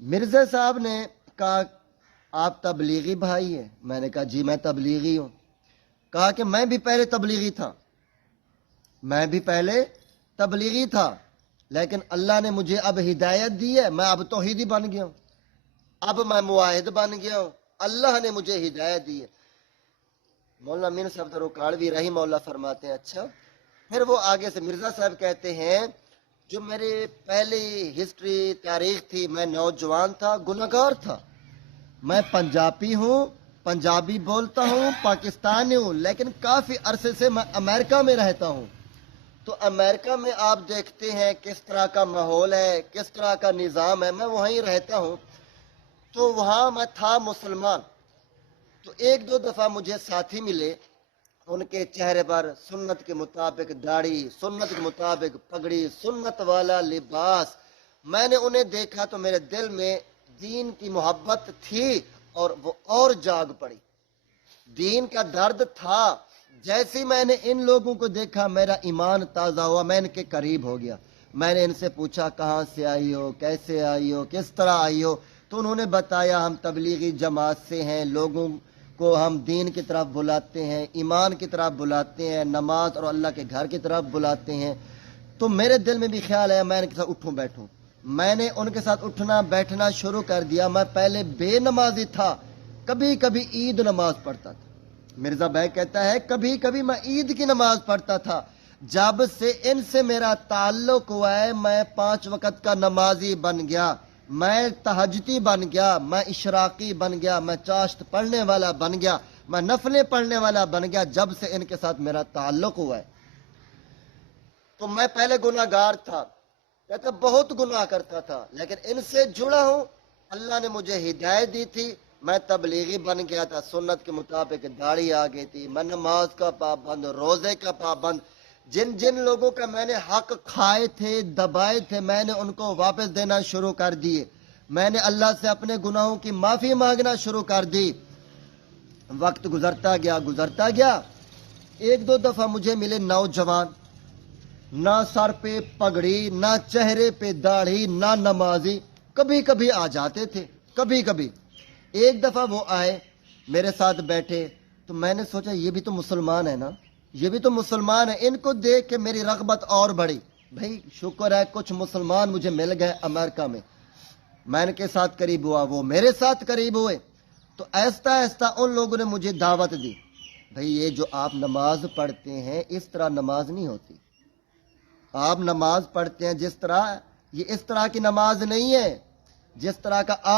مرزا صاحب نے کہا آپ تبلیغی بھائی ہیں؟ میں نے کہا جی میں تبلیغی ہوں۔ کہا کہ میں بھی پہلے تبلیغی تھا، میں بھی پہلے تبلیغی تھا، لیکن اللہ نے مجھے اب ہدایت دی ہے، میں اب توحیدی بن گیا ہوں، اب میں موحد بن گیا ہوں، اللہ نے مجھے ہدایت دی ہے۔ مولانا امین صاحب رکاڑوی رحمہ اللہ فرماتے ہیں اچھا، پھر وہ آگے سے مرزا صاحب کہتے ہیں جو میرے پہلی ہسٹری تاریخ تھی، میں نوجوان تھا، گناہگار تھا، میں پنجابی ہوں، پنجابی بولتا ہوں، پاکستانی ہوں، لیکن کافی عرصے سے میں امریکہ میں رہتا ہوں۔ تو امریکہ میں آپ دیکھتے ہیں کس طرح کا ماحول ہے، کس طرح کا نظام ہے، میں وہیں رہتا ہوں۔ تو وہاں میں تھا مسلمان، تو ایک دو دفعہ مجھے ساتھی ملے، ان کے چہرے پر سنت کے مطابق داڑھی، سنت کے مطابق پگڑی، سنت والا لباس، میں نے انہیں دیکھا تو میرے دل میں دین کی محبت تھی اور وہ اور جاگ پڑی، دین کا درد تھا۔ جیسے میں نے ان لوگوں کو دیکھا میرا ایمان تازہ ہوا، میں ان کے قریب ہو گیا، میں نے ان سے پوچھا کہاں سے آئی ہو، کیسے آئی ہو، کس طرح آئی ہو؟ تو انہوں نے بتایا ہم تبلیغی جماعت سے ہیں، لوگوں کو ہم دین کی طرف بلاتے ہیں، ایمان کی طرف بلاتے ہیں، نماز اور اللہ کے گھر کی طرف بلاتے ہیں۔ تو میرے دل میں بھی خیال آیا میں ان کے ساتھ اٹھوں بیٹھوں، میں نے ان کے ساتھ اٹھنا بیٹھنا شروع کر دیا۔ میں پہلے بے نمازی تھا، کبھی کبھی عید نماز پڑھتا تھا، مرزا بیگ کہتا ہے کبھی کبھی میں عید کی نماز پڑھتا تھا۔ جب سے ان سے میرا تعلق ہوا ہے میں 5 وقت کا نمازی بن گیا، میں تہجدی بن گیا، میں اشراقی بن گیا، میں چاشت پڑھنے والا بن گیا، میں نفلیں پڑھنے والا بن گیا جب سے ان کے ساتھ میرا تعلق ہوا ہے۔ تو میں پہلے گناہ گار تھا، کہتا بہت گناہ کرتا تھا، لیکن ان سے جڑا ہوں، اللہ نے مجھے ہدایت دی تھی، میں تبلیغی بن گیا تھا، سنت کے مطابق داڑھی آ گئی تھی، میں نماز کا پابند، روزے کا پابند، جن جن لوگوں کا میں نے حق کھائے تھے، دبائے تھے، میں نے ان کو واپس دینا شروع کر دیے، میں نے اللہ سے اپنے گناہوں کی معافی مانگنا شروع کر دی۔ وقت گزرتا گیا، ایک دو دفعہ مجھے ملے نوجوان، نہ سر پہ پگڑی، نہ چہرے پہ داڑھی، نہ نمازی، کبھی کبھی آ جاتے تھے، کبھی کبھی۔ ایک دفعہ وہ آئے میرے ساتھ بیٹھے تو میں نے سوچا یہ بھی تو مسلمان ہے نا، یہ بھی تو مسلمان ہے، ان کو دیکھ کے میری رغبت اور بڑھی، بھائی شکر ہے کچھ مسلمان مجھے مل گئے امریکہ میں۔ میں ان کے ساتھ قریب ہوا، وہ میرے ساتھ قریب ہوئے، تو آہستہ آہستہ ان لوگوں نے مجھے دعوت دی، بھائی یہ جو آپ نماز پڑھتے ہیں اس طرح نماز نہیں ہوتی، آپ نماز پڑھتے ہیں جس طرح، یہ اس طرح کی نماز نہیں ہے جس طرح کا آپ